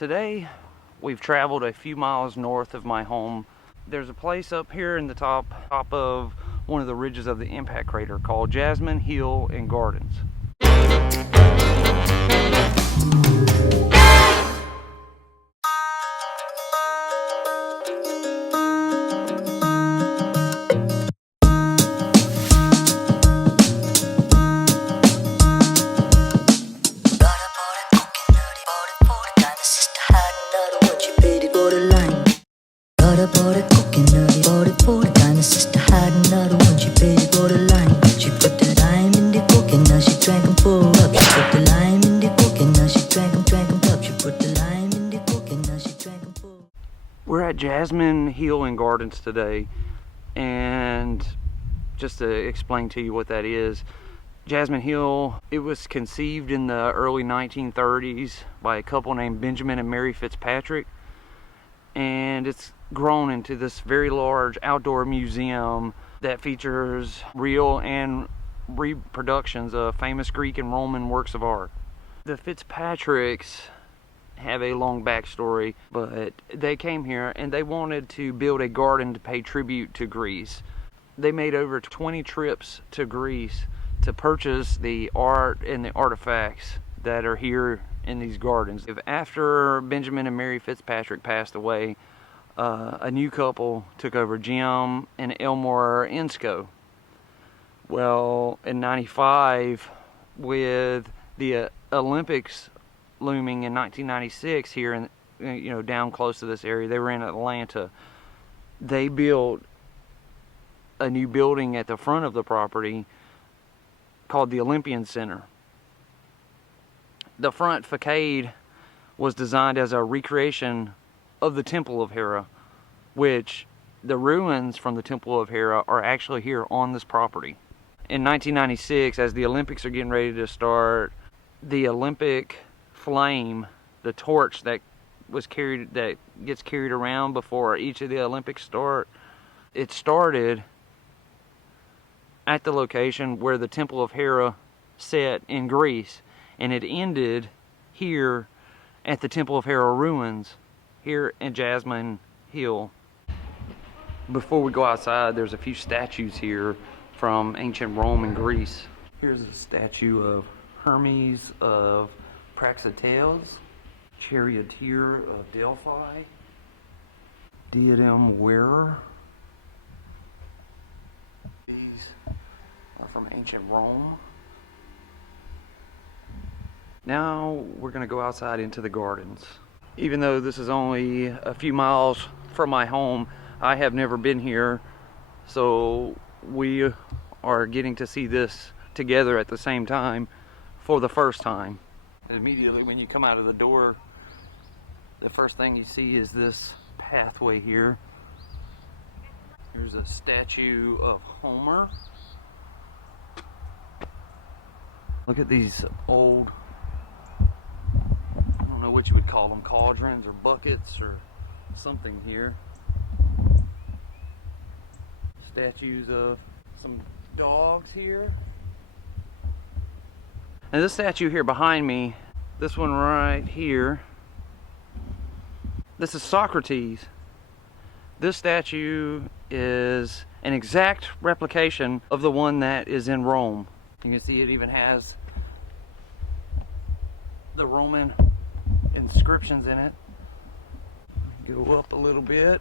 Today we've traveled a few miles north of my home. There's a place up here in the top of one of the ridges of the impact crater called Jasmine Hill and Gardens. We're at Jasmine Hill and Gardens today, and just to explain to you what that is, Jasmine Hill, it was conceived in the early 1930s by a couple named Benjamin and Mary Fitzpatrick, and it's grown into this very large outdoor museum that features real and reproductions of famous Greek and Roman works of art. The Fitzpatricks have a long backstory, but they came here and they wanted to build a garden to pay tribute to Greece. They made over 20 trips to Greece to purchase the art and the artifacts that are here in these gardens. After Benjamin and Mary Fitzpatrick passed away, a new couple took over, Jim and Elmore Insco. Well, in '95, with the Olympics looming in 1996 here in, down close to this area, they were in Atlanta. They built a new building at the front of the property called the Olympian Center. The front facade was designed as a recreation of the Temple of Hera, which the ruins from the Temple of Hera are actually here on this property. In 1996, as the Olympics are getting ready to start, the Olympic flame, the torch that gets carried around before each of the Olympics start, it started at the location where the Temple of Hera set in Greece, and it ended here at the Temple of Hera ruins here in Jasmine Hill. Before we go outside, there's a few statues here from ancient Rome and Greece. Here's a statue of Hermes of Praxiteles, charioteer of Delphi, diadem wearer. These are from ancient Rome. Now we're going to go outside into the gardens. Even though this is only a few miles from my home, I have never been here, so we are getting to see this together at the same time for the first time. Immediately when you come out of the door, the first thing you see is this pathway here. Here's a statue of Homer. Look at these old, I don't know what you would call them, cauldrons or buckets or something here. Statues of some dogs here. And this statue here behind me, this one right here, this is Socrates. This statue is an exact replication of the one that is in Rome. You can see it even has the Roman inscriptions in it. Go up a little bit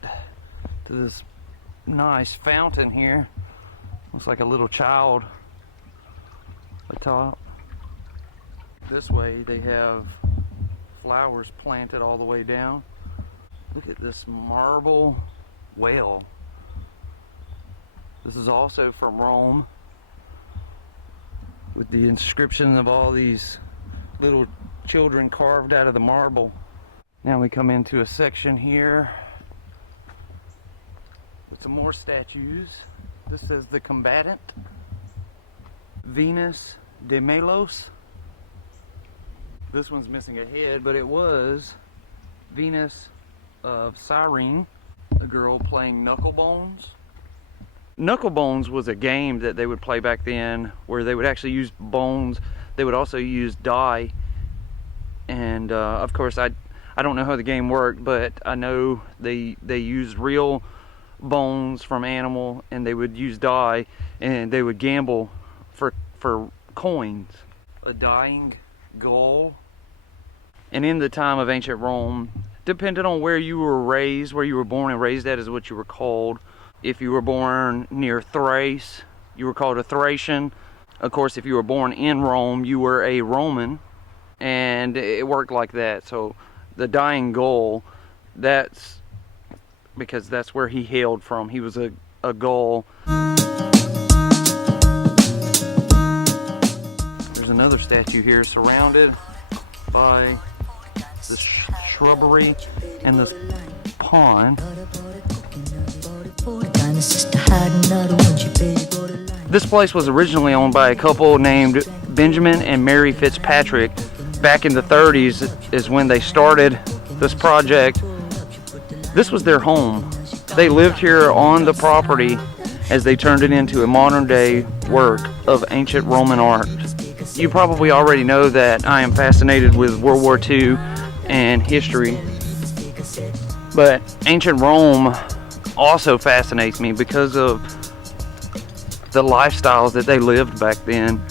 to this nice fountain here. Looks like a little child atop. This way they have flowers planted all the way down. Look at this marble well. This is also from Rome, with the inscription of all these little children carved out of the marble. Now we come into a section here with some more statues. This says the combatant, Venus de Melos. This one's missing a head, but it was Venus of Cyrene, a girl playing Knucklebones. Knucklebones was a game that they would play back then where they would actually use bones. They would also use dye, and of course I I don't know how the game worked, but I know they used real bones from animal, and they would use dye, and they would gamble for coins. A dying gull. And in the time of ancient Rome, depending on where you were raised, where you were born and raised at is what you were called. If you were born near Thrace, you were called a Thracian. Of course, if you were born in Rome, you were a Roman, and it worked like that. So the dying gull, that's because that's where he hailed from. He was a gull. There's another statue here surrounded by the shrubbery and this pond. This place was originally owned by a couple named Benjamin and Mary Fitzpatrick. Back in the 30s is when they started this project. This was their home. They lived here on the property as they turned it into a modern day work of ancient Roman art. You probably already know that I am fascinated with World War II and history, but ancient Rome also fascinates me because of the lifestyles that they lived back then.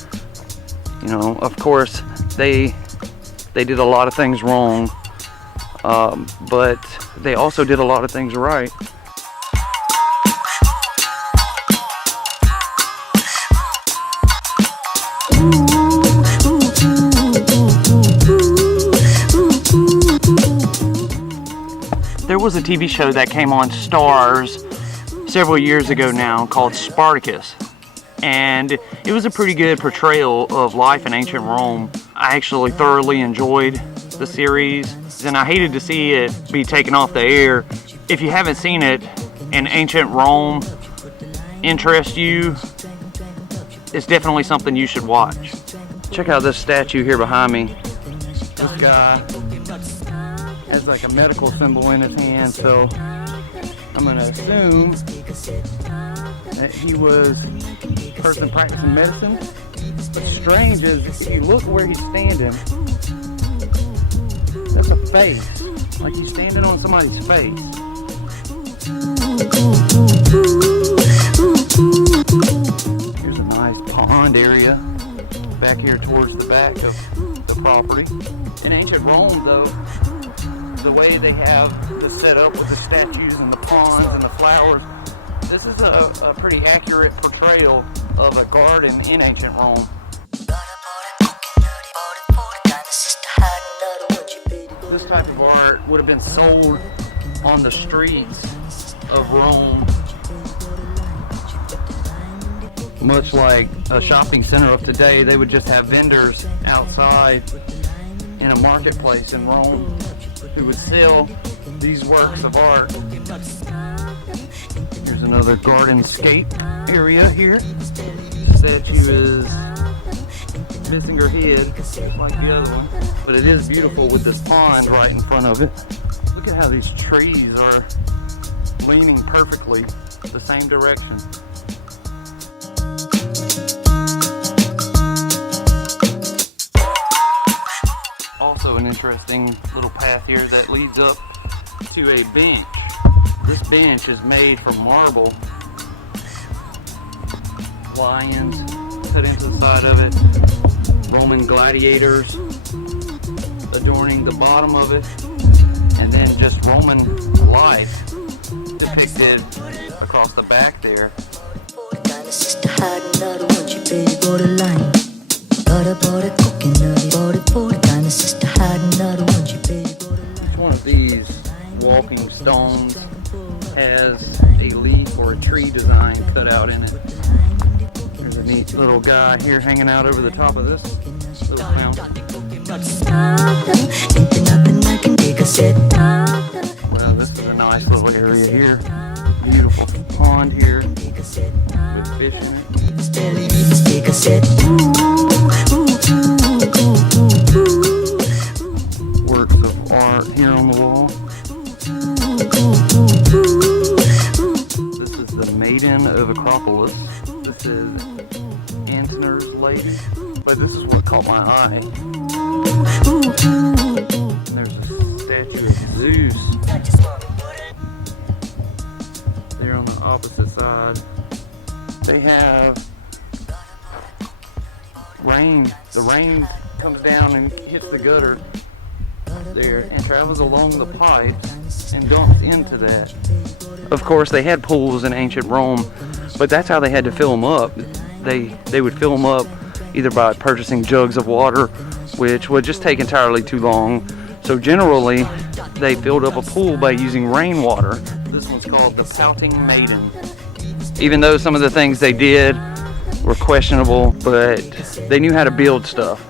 You know, of course, they did a lot of things wrong, but they also did a lot of things right. There was a TV show that came on Starz several years ago now called Spartacus, and it was a pretty good portrayal of life in ancient Rome. I actually thoroughly enjoyed the series, and I hated to see it be taken off the air. If you haven't seen it and ancient Rome interests you, it's definitely something you should watch. Check out this statue here behind me. This guy has like a medical symbol in his hand, so I'm gonna assume that he was a person practicing medicine. What's strange is if you look where he's standing, that's a face, like he's standing on somebody's face. Here's a nice pond area back here towards the back of the property. In ancient Rome, though, the way they have this set up with the statues and the ponds and the flowers, this is a pretty accurate portrayal of a garden in ancient Rome. This type of art would have been sold on the streets of Rome, much like a shopping center of today. They would just have vendors outside in a marketplace in Rome who would sell these works of art. Here's another gardenscape area here. The statue is missing her head, just like the other one. But it is beautiful with this pond right in front of it. Look at how these trees are leaning perfectly the same direction. Also an interesting little path here that leads up to a bench. This bench is made from marble. Lions put into the side of it. Roman gladiators adorning the bottom of it. And then just Roman life depicted across the back there. Each one of these walking stones has a leaf or a tree design cut out in it. There's a neat little guy here hanging out over the top of this little fountain. Well, this is a nice little area here. Beautiful pond here with fish in it. Works of art here on the wall. This is the Maiden of Acropolis. This is Antner's Lady. But this is what caught my eye. There's a statue of Zeus there on the opposite side. They have rain. The rain comes down and hits the gutter there and travels along the pipe and dumps into that. Of course, they had pools in ancient Rome, but that's how they had to fill them up. They would fill them up either by purchasing jugs of water, which would just take entirely too long. So generally, they filled up a pool by using rainwater. This one's called the Pouting Maiden. Even though some of the things they did were questionable, but they knew how to build stuff.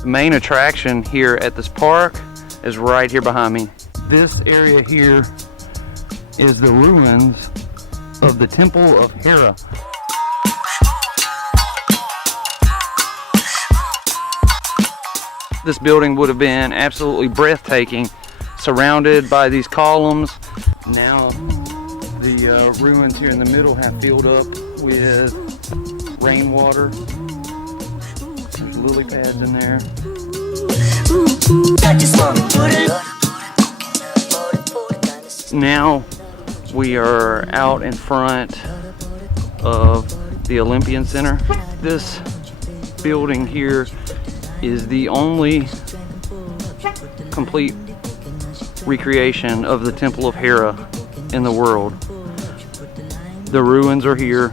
The main attraction here at this park is right here behind me. This area here is the ruins of the Temple of Hera. This building would have been absolutely breathtaking, surrounded by these columns. Now the ruins here in the middle have filled up with rainwater. There's lily pads in there. Now we are out in front of the Olympian Center. This building here is the only complete recreation of the Temple of Hera in the world. The ruins are here.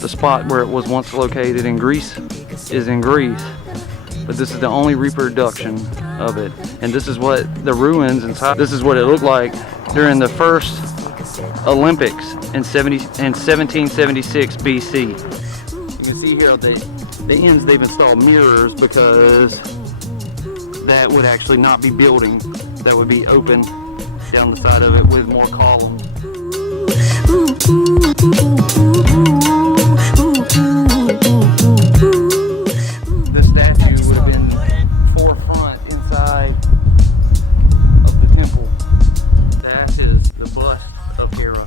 The spot where it was once located in Greece is in Greece, but this is the only reproduction of it. And this is what the ruins inside, this is what it looked like during the first Olympics in 1776 BC. You can see here the ends they've installed mirrors because that would actually not be building. That would be open down the side of it with more columns. The statue would have been forefront inside of the temple. That is the bust of Hera.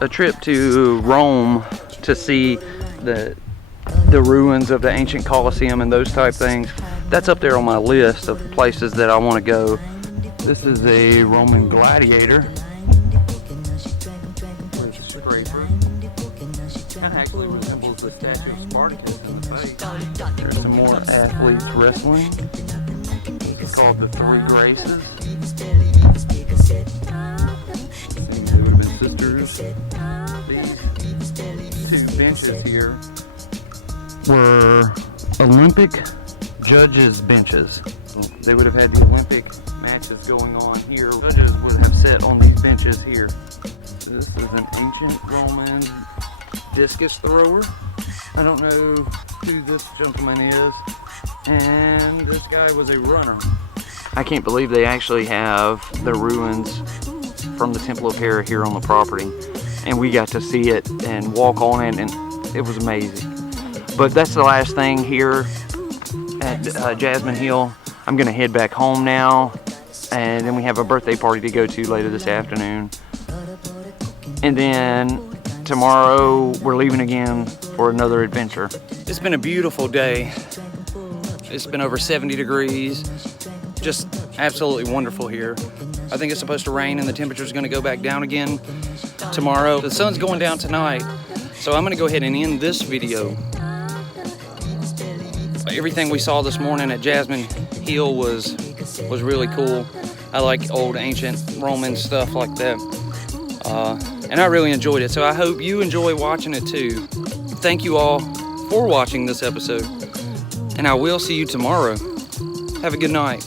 A trip to Rome to see the ruins of the ancient Colosseum and those type things, that's up there on my list of places that I want to go. This is a Roman gladiator. That actually resembles the statue of Spartacus in the face. There's some more athletes wrestling. It's called the Three Graces. Seems they would have been sisters. These two benches here were Olympic judges' benches. They would have had the Olympic matches going on here. Judges would have sat on these benches here. So this is an ancient Roman discus thrower. I don't know who this gentleman is. And this guy was a runner. I can't believe they actually have the ruins from the Temple of Hera here on the property. And we got to see it and walk on it, and it was amazing. But that's the last thing here at Jasmine Hill. I'm gonna head back home now, and then we have a birthday party to go to later this afternoon. And then tomorrow we're leaving again for another adventure. It's been a beautiful day. It's been over 70 degrees. Just absolutely wonderful here. I think it's supposed to rain and the temperature's gonna go back down again tomorrow. The sun's going down tonight, so I'm gonna go ahead and end this video. Everything we saw this morning at Jasmine Hill was really cool. I like old ancient Roman stuff like that. And I really enjoyed it, so I hope you enjoy watching it too. Thank you all for watching this episode, and I will see you tomorrow. Have a good night.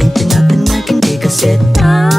Ain't there nothing I can take a sit down.